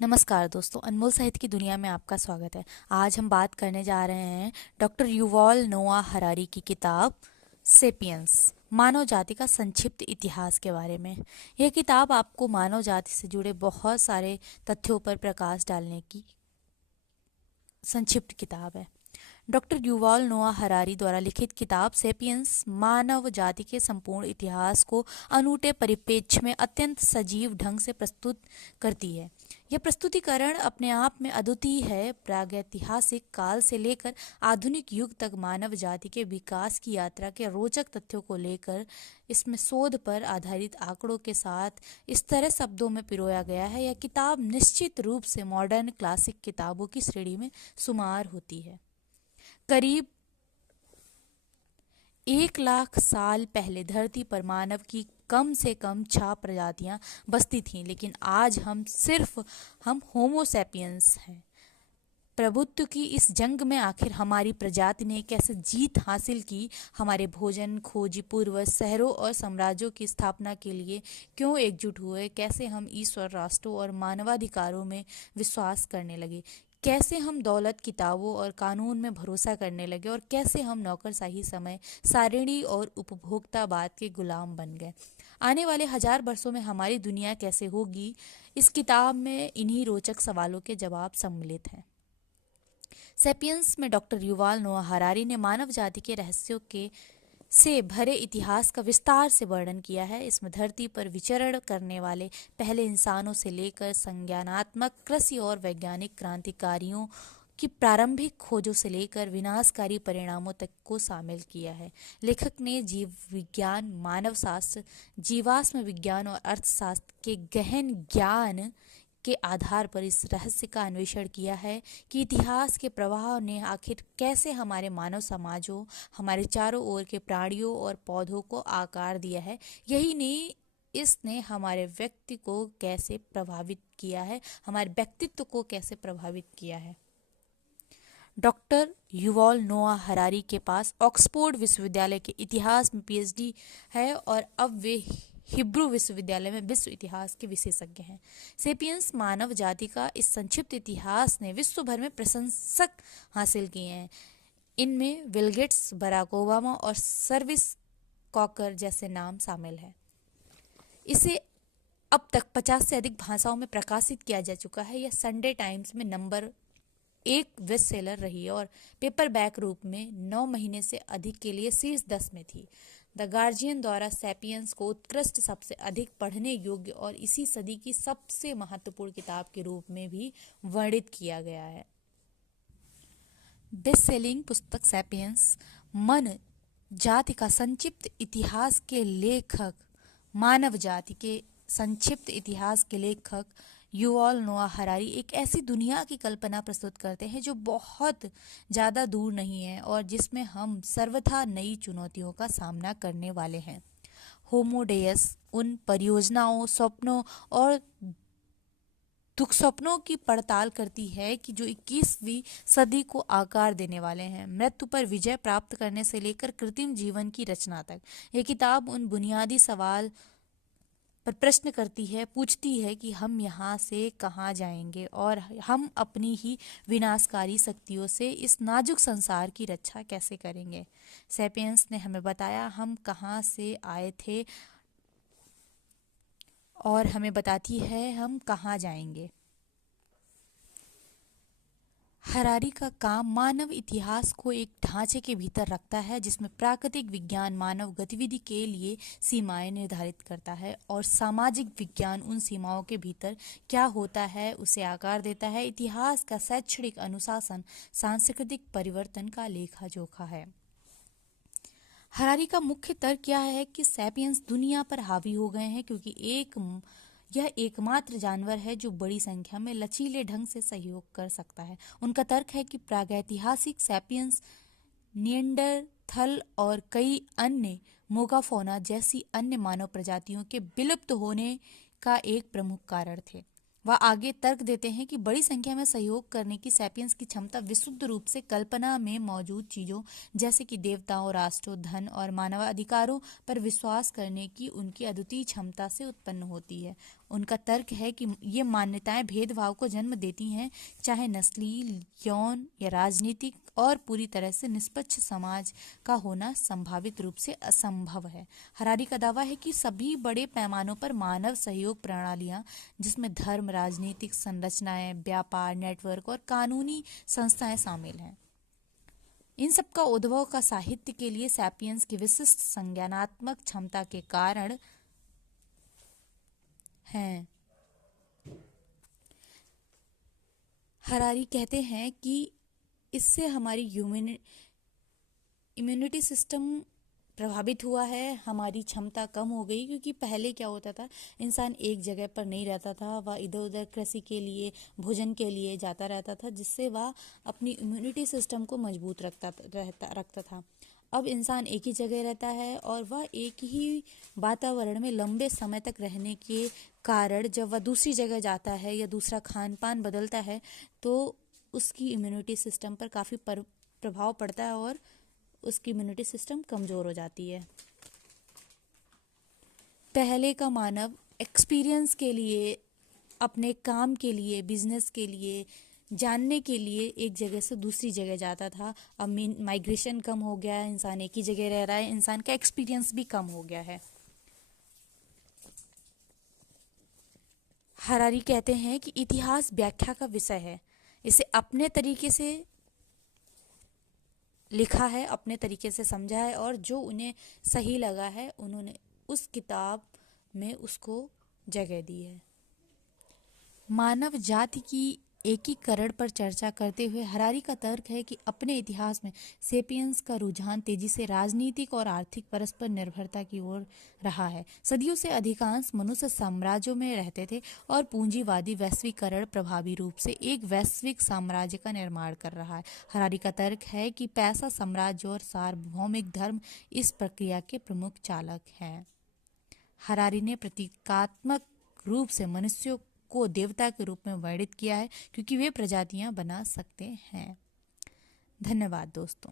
नमस्कार दोस्तों, अनमोल साहित्य की दुनिया में आपका स्वागत है। आज हम बात करने जा रहे हैं डॉक्टर युval नोआ हरारी की किताब सेपियंस, मानव जाति का संक्षिप्त इतिहास के बारे में। यह किताब आपको मानव जाति से जुड़े बहुत सारे तथ्यों पर प्रकाश डालने की संक्षिप्त किताब है। डॉक्टर युval नोआ हरारी द्वारा लिखित किताब सेपियंस मानव जाति के संपूर्ण इतिहास को अनूठे परिप्रेक्ष्य में अत्यंत सजीव ढंग से प्रस्तुत करती है। यह प्रस्तुतिकरण अपने आप में अद्वितीय है। प्रागैतिहासिक काल से लेकर आधुनिक युग तक मानव जाति के विकास की यात्रा के रोचक तथ्यों को लेकर इसमें शोध पर आधारित आंकड़ों के साथ इस तरह शब्दों में पिरोया गया है। यह किताब निश्चित रूप से मॉडर्न क्लासिक किताबों की श्रेणी में शुमार होती है। करीब 1 लाख साल पहले धरती पर मानव की कम से कम 6 प्रजातियां बसती थीं, लेकिन आज हम होमो सैपियंस हैं। प्रभुत्व की इस जंग में आखिर हमारी प्रजाति ने कैसे जीत हासिल की? हमारे भोजन खोजी पूर्वज शहरों और साम्राज्यों की स्थापना के लिए क्यों एकजुट हुए? कैसे हम ईश्वर, राष्ट्रों और मानवाधिकारों में विश्वास करने लगे? कैसे हम दौलत, किताबों और कानून में भरोसा करने लगे? और कैसे हम नौकरशाही, समय सारिणी और उपभोक्तावाद के गुलाम बन गए? आने वाले 1000 वर्षों में हमारी दुनिया कैसे होगी? इस किताब में इन्हीं रोचक सवालों के जवाब सम्मिलित हैं। सेपियंस में डॉक्टर युval नोआ हरारी ने मानव जाति के रहस्यों के से भरे इतिहास का विस्तार से वर्णन किया है। इसमें धरती पर विचरण करने वाले पहले इंसानों से लेकर संज्ञानात्मक कृषि और वैज्ञानिक क्रांतिकारियों की प्रारंभिक खोजों से लेकर विनाशकारी परिणामों तक को शामिल किया है। लेखक ने जीव विज्ञान, मानव शास्त्र, जीवाश्म विज्ञान और अर्थशास्त्र के गहन ज्ञान के आधार पर इस रहस्य का अन्वेषण किया है कि इतिहास के प्रवाह ने आखिर कैसे हमारे मानव समाजों, हमारे चारों ओर के प्राणियों और पौधों को आकार दिया है। यही नहीं, इसने हमारे व्यक्ति को कैसे प्रभावित किया है, हमारे व्यक्तित्व को कैसे प्रभावित किया है। डॉक्टर युval नोआ हरारी के पास ऑक्सफोर्ड विश्वविद्यालय के इतिहास में पीएचडी है और अब वे हिब्रू विश्वविद्यालय में विश्व इतिहास के विशेषज्ञ हैं। सेपियंस मानव जाति का इस संक्षिप्त इतिहास ने विश्व भर में प्रशंसक हासिल किए हैं। इनमें बिल गेट्स, बराक ओबामा और सर्विस कॉकर जैसे नाम शामिल हैं। इसे अब तक 50 से अधिक भाषाओं में प्रकाशित किया जा चुका है। यह संडे टाइम्स में नंबर 1 बेस्ट सेलर रही है और पेपरबैक रूप में 9 महीने से अधिक के लिए शीर्ष 10 में थी। द गार्जियन द्वारा सैपियंस को उत्कृष्ट, सबसे अधिक पढ़ने योग्य और इसी सदी की सबसे महत्वपूर्ण किताब के रूप में भी वर्णित किया गया है। बेस्ट सेलिंग पुस्तक सैपियंस मन जाति का संक्षिप्त इतिहास के लेखक मानव जाति के संक्षिप्त इतिहास के लेखक युval नोआ हरारी एक ऐसी दुनिया की कल्पना प्रस्तुत करते हैं जो बहुत ज़्यादा दूर नहीं है और जिसमें हम सर्वथा नई चुनौतियों का सामना करने वाले हैं। होमो डेयस उन परियोजनाओं, स्वप्नों और दुख स्वप्नों की पड़ताल करती है कि जो 21वीं सदी को आकार देने वाले हैं, मृत्यु पर विजय प्राप्त करने से लेकर कृत्रिम जीवन की रचना तक। यह किताब उन बुनियादी सवाल पर प्रश्न करती है, पूछती है कि हम यहाँ से कहाँ जाएंगे और हम अपनी ही विनाशकारी शक्तियों से इस नाजुक संसार की रक्षा कैसे करेंगे। सैपियंस ने हमें बताया हम कहाँ से आए थे और हमें बताती है हम कहाँ जाएंगे। हरारी का काम मानव इतिहास को एक ढांचे के भीतर रखता है जिसमें प्राकृतिक विज्ञान मानव गतिविधि के लिए सीमाएं निर्धारित करता है और सामाजिक विज्ञान उन सीमाओं के भीतर क्या होता है उसे आकार देता है। इतिहास का शैक्षणिक अनुशासन सांस्कृतिक परिवर्तन का लेखा जोखा है। हरारी का मुख्य तर्क यह है कि सैपियंस दुनिया पर हावी हो गए हैं क्योंकि यह एकमात्र जानवर है जो बड़ी संख्या में लचीले ढंग से सहयोग कर सकता है। उनका तर्क है कि प्रागैतिहासिक सैपियंस निएंडरथल और कई अन्य मोगाफोना जैसी अन्य मानव प्रजातियों के विलुप्त होने का एक प्रमुख कारण थे। वह आगे तर्क देते हैं कि बड़ी संख्या में सहयोग करने की सैपियंस की क्षमता विशुद्ध रूप से कल्पना में मौजूद चीजों जैसे कि देवताओं, राष्ट्रों, धन और मानवाधिकारों पर विश्वास करने की उनकी अद्वितीय क्षमता से उत्पन्न होती है। उनका तर्क है कि ये मान्यताएं भेदभाव को जन्म देती हैं, चाहे नस्लीय, यौन या राजनीतिक, और पूरी तरह से निष्पक्ष समाज का होना संभावित रूप से असंभव है। हरारी का दावा है कि सभी बड़े पैमानों पर मानव सहयोग प्रणालियां, जिसमें धर्म, राजनीतिक संरचनाएं, व्यापार नेटवर्क और कानूनी संस्थाएं शामिल हैं, इन सब का उद्भव का साहित्य के लिए सैपियंस की विशिष्ट संज्ञानात्मक क्षमता के कारण है। हरारी कहते हैं कि इससे हमारी इम्यूनिटी सिस्टम प्रभावित हुआ है, हमारी क्षमता कम हो गई, क्योंकि पहले क्या होता था, इंसान एक जगह पर नहीं रहता था, वह इधर उधर कृषि के लिए, भोजन के लिए जाता रहता था, जिससे वह अपनी इम्यूनिटी सिस्टम को मजबूत रखता था। अब इंसान एक ही जगह रहता है और वह एक ही वातावरण में लंबे समय तक रहने के कारण जब वह दूसरी जगह जाता है या दूसरा खान पान बदलता है तो उसकी इम्यूनिटी सिस्टम पर काफ़ी प्रभाव पड़ता है और उसकी इम्यूनिटी सिस्टम कमज़ोर हो जाती है। पहले का मानव एक्सपीरियंस के लिए, अपने काम के लिए, बिजनेस के लिए, जानने के लिए एक जगह से दूसरी जगह जाता था। अब माइग्रेशन कम हो गया है, इंसान एक ही जगह रह रहा है, इंसान का एक्सपीरियंस भी कम हो गया है। हरारी कहते हैं कि इतिहास व्याख्या का विषय है, इसे अपने तरीके से लिखा है, अपने तरीके से समझा है और जो उन्हें सही लगा है उन्होंने उस किताब में उसको जगह दी है। मानव जाति की एकीकरण पर चर्चा करते हुए हरारी का तर्क है कि अपने इतिहास में सेपियंस का रुझान तेजी से राजनीतिक और आर्थिक परस्पर निर्भरता की ओर रहा है। सदियों से अधिकांश मनुष्य साम्राज्यों में रहते थे और पूंजीवादी वैश्वीकरण प्रभावी रूप से एक वैश्विक साम्राज्य का निर्माण कर रहा है। हरारी का तर्क है कि पैसा, साम्राज्य और सार्वभौमिक धर्म इस प्रक्रिया के प्रमुख चालक हैं। हरारी ने प्रतीकात्मक रूप से मनुष्यों को देवता के रूप में वर्णित किया है, क्योंकि वे प्रजातियां बना सकते हैं। धन्यवाद दोस्तों।